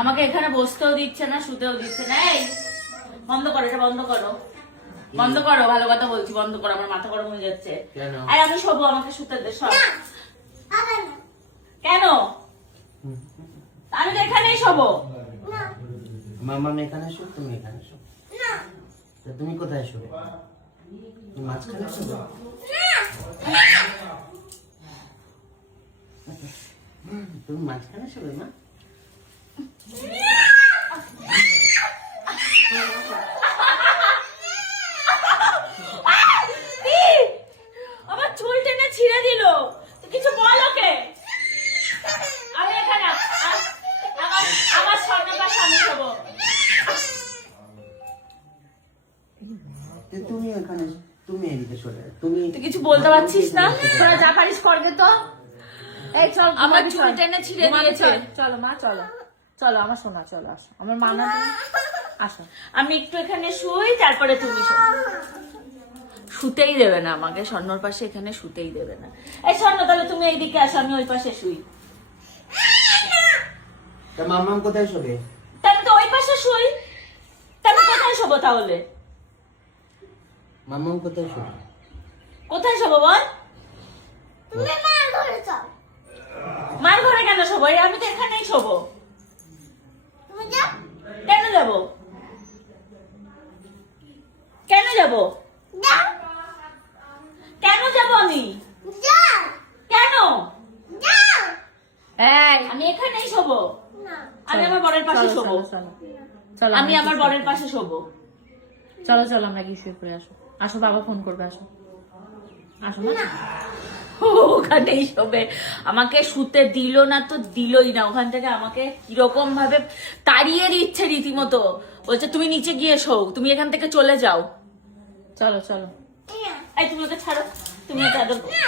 আমাকে এখানে বসতেও দিচ্ছে না, শুতেও দিচ্ছে না। এই বন্ধ করো, এটা বন্ধ করো, বন্ধ করো, ভালো কথা বলছি, বন্ধ করো, আমার মাথা গরম হয়ে যাচ্ছে। আর আমি শোবো, আমাকে শুতে দে। সব কেন? আমি তো এখানেই শোবো। মামা এখানে শো, তুমি এখানে শো। তুমি কোথায় শোবে? মাঝখানে শোবে? তুমি মাঝখানে শোবে মা? আমার চুল টেনে ছিঁড়ে দিল। তো কিছু বল ওকে। আমি এখানে আমার সামনে পাশে আমি শোবো। তুমি এখানে, তুমি এদিকে সরে। তুমি তুই কিছু বলতে পারছিস না? তোরা যা পারিস করবে তো। এই চল, আমার চুল টেনে ছিঁড়ে দিয়েছে। চলো মা, চলো চলো আমার সোনা, চলো আসো, আমার মা না, আসো। আমি একটু এখানে শুই, তারপরে তুমি শো। শুতেই দেবে না আমাকে, স্বর্ণর পাশে এখানে শুতেই দেবে না। এই স্বর্ণ, তাহলে তুমি এইদিকে আসো, আমি ওই পাশে শুই। তা মামা কোথায় শোবে? তাহলে তো ওই পাশে শুই। তাহলে কোথায় শোবো তাহলে? মামা কোথায় শোবে? কোথায় শোবো বল? তুমি মার ঘরে যাও। মার ঘরে কেন শোবো? এই আমি তো এখানেই শোবো। তুমি যাও। কেন যাব? কেন যাব? যাও। কেন যাব আমি? যাও। কেন? যাও। এই আমি এখানেই শোবো। না। আমি আমার বরের পাশে চলো, শোবো। চলো, চলো, আমি আমার বরের পাশে শোবো। চলো চলো, আমরা গিয়ে শুয়ে পড়ে আসো। আসো, বাবা ফোন করবে, আসো আসো মা। ওখানেই শোবে। আমাকে শুতে দিল না তো দিলই না। ওখান থেকে আমাকে কিরকম ভাবে তাড়িয়ে দিচ্ছে রীতিমতো। বলছে তুমি নিচে গিয়ে শো, তুমি এখান থেকে চলে যাও। চলো চলো। এই তুমি ওকে ছাড়ো, তুমি ওকে আদর করো। না।